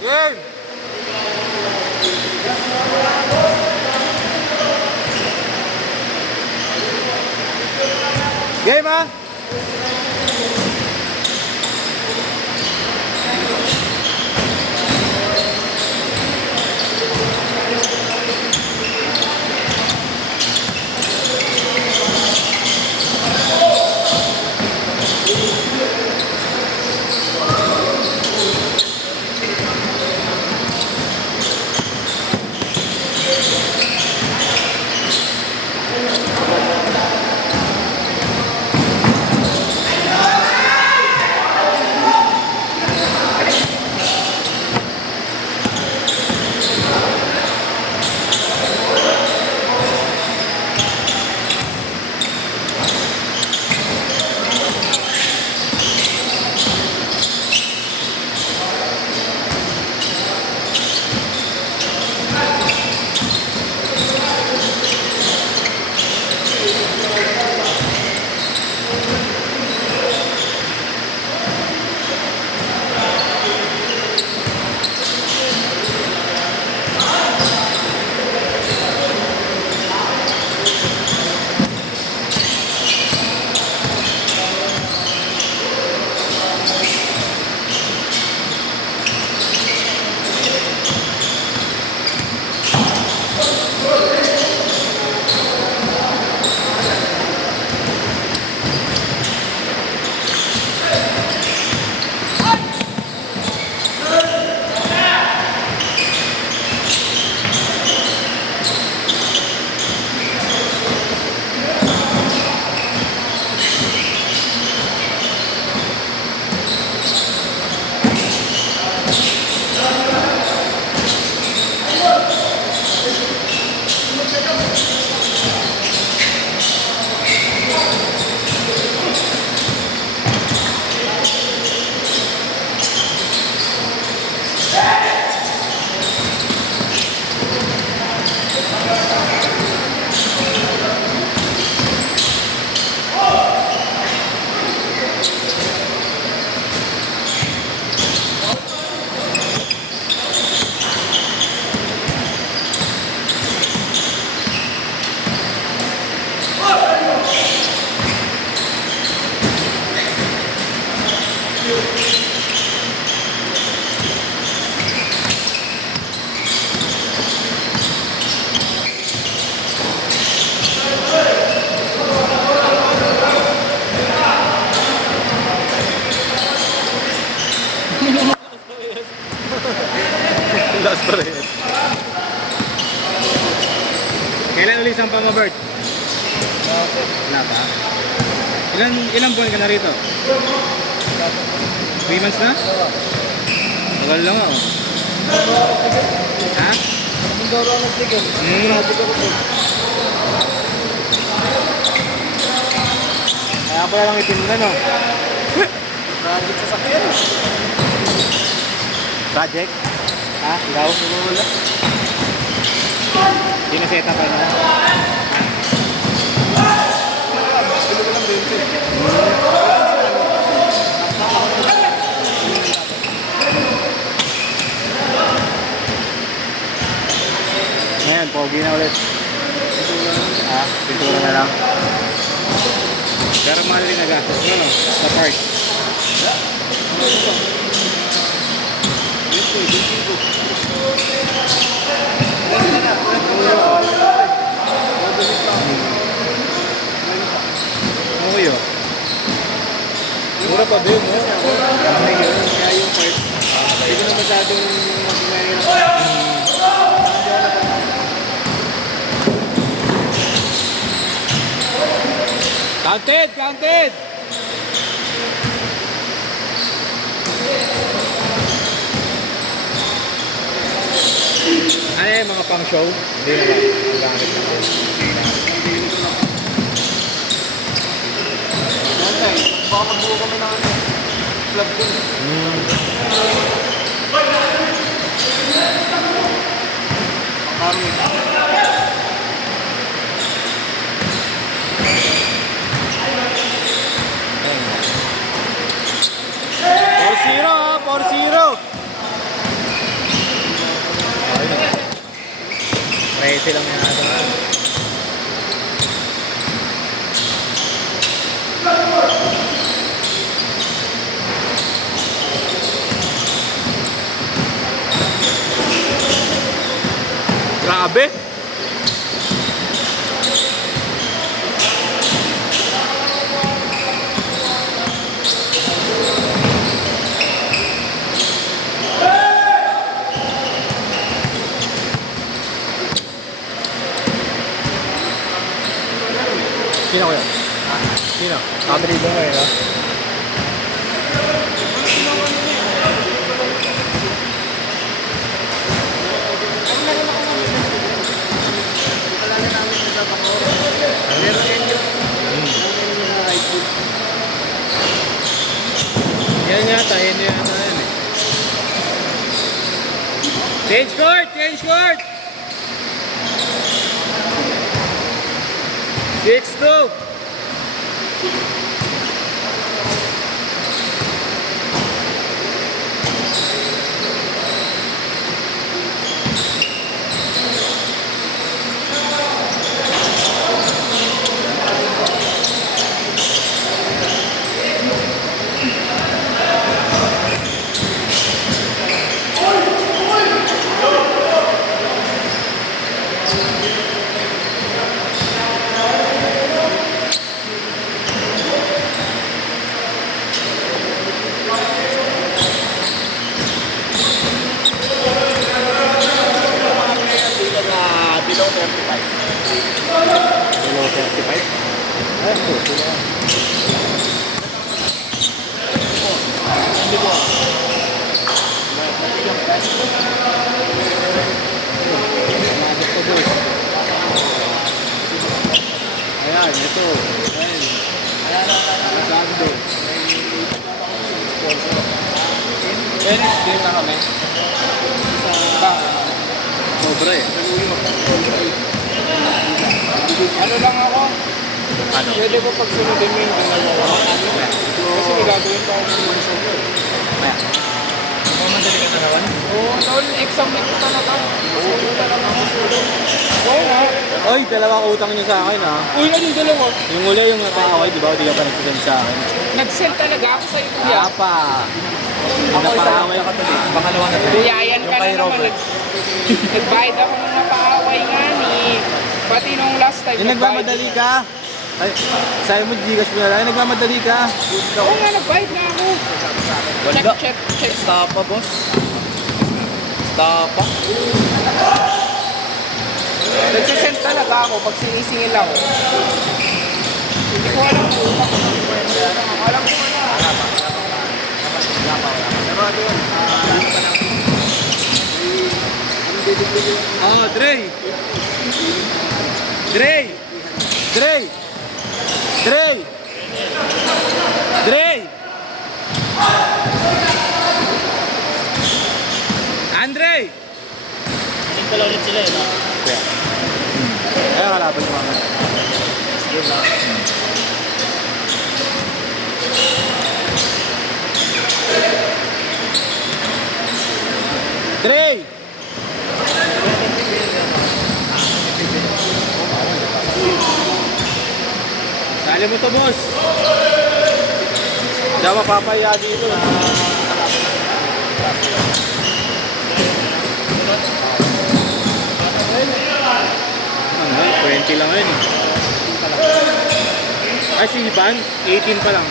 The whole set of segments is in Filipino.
Game! Game ha? Last pa rin. Kailan ulit sampa mo, Bert? Wala pa. Ilang buwan ka na rito? 3 months na? Tagal lang ako. Ha? Kaya pala lang itim na, no? Project sa sakyan. Project? Ha? Ikaw? Wala. Hindi na set up ano? Ngayon, pogi na ulit. Ha? Pintura na lang. Pero mahal din na gastos mo, no? Sa park. Muyo. Mura pa din, no? Kaya yung part, hindi na masyadong counted! Counted! Ano yung mga pang show? Hindi na ba? Ang gamit natin. Baka magbuo kami ng club ko. Por 0 ha, 4-0. 13 lang yata. Grabe! Sino ko yun? Sino? Kadri doon ngayon, no? Yan yata yan eh. Change court! Change court! 6-2! Below 35. Below 35? Ay, puto na. Hindi ko. Ayan, ito. Ayan. Masando. Dennis, game na kami. Sa Sobra eh. ano lang ako? Ano? Pwede ko pagsunodin mo yung dalawa. Kasi may gagawin pa ako ng mga solo. Mamadali ka tanawan? Oo, tol. Exam week ko talaga. Solo talaga ako solo. Oo nga. Oy, dalawang utang niyo sa akin ha. Uy, anong dalawa? Yung uli yung nakaaway, di ba? Hindi ka pa nagsisend sa akin. Nag-send talaga ako sa'yo, kuya. Apa. Ako Napaaway ka tuloy. Pangalawa na tuloy. Biyayan ka na naman. Nagbayad ako ng napaaway nga ni. Pati nung last time. Yung nagmamadali ka. Ay, sabi mo, Gcash mo na lang. Nagmamadali ka. Oo nga, nagbayad nga ako. Check. Stapa, boss. Stapa. Nagsisend talaga ako pag sinisingil ako. Hindi ko alam kung alam ko Oh, Dre. Dre. Dre. Dre. Dre. Andre. Hindi ko lang ulit sila eh. Kaya kalaban mo mga. Yun lang. Dre. Sali mo to, boss. Hindi ako mapapaya dito. Ano, 20 lang yun eh. Ay, si Ivan, 18 pa lang.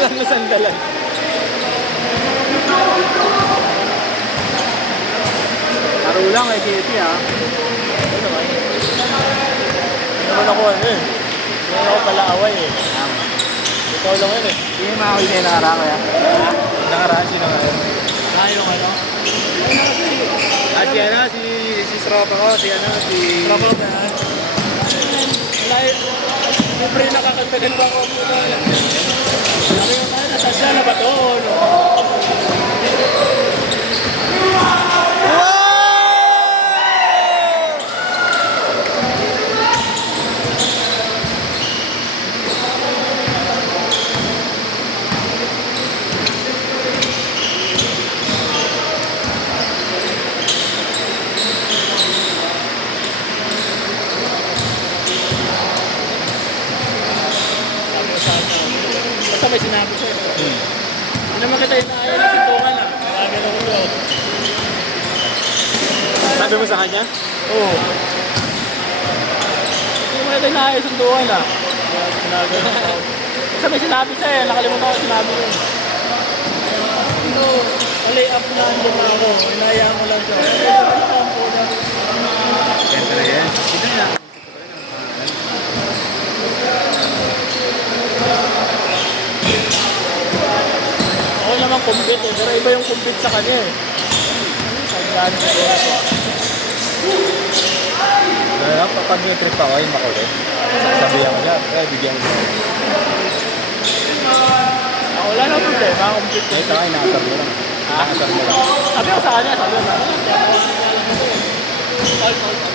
Walang nasandalan. Laro lang kay JP ha. Ano naman? Hindi naman ako ano eh. Hindi naman ako palaaway eh. Ikaw lang yun eh. Hindi naman ako yung nakaraan kaya. Ha? Nakaraan sino nga yun? Yung ano? Ah, si tropa ko, si Tropa ko na. Layo. Siyempre nakakatagal ba ako muna. Laki yung ano, nasa siya na ba to? Basta may sinabi sa'yo. Hindi naman kita inaaya na sintungan ah. Marami na ko doon. Sabi mo sa kanya? Oo. Hindi naman kita inaaya na sintungan ah. Basta may sinabi sa'yo. Nakalimutan ko sinabi yun. Ano, malay up na andyan na ako. Inayaan ko lang siya. Yan talaga yan. Ito na. Ako naman compete eh. Pero iba yung compete sa kanya eh. Paglaan sa kanya ko. Kaya pag may trip ako, yung makulit. Sasabihan ko siya, bigyan ko siya. Ako wala na problema. Compete Eh, saka inaasar mo lang. Inaasar mo lang. Sabi ko sa kanya. Sabi ko sa kanya.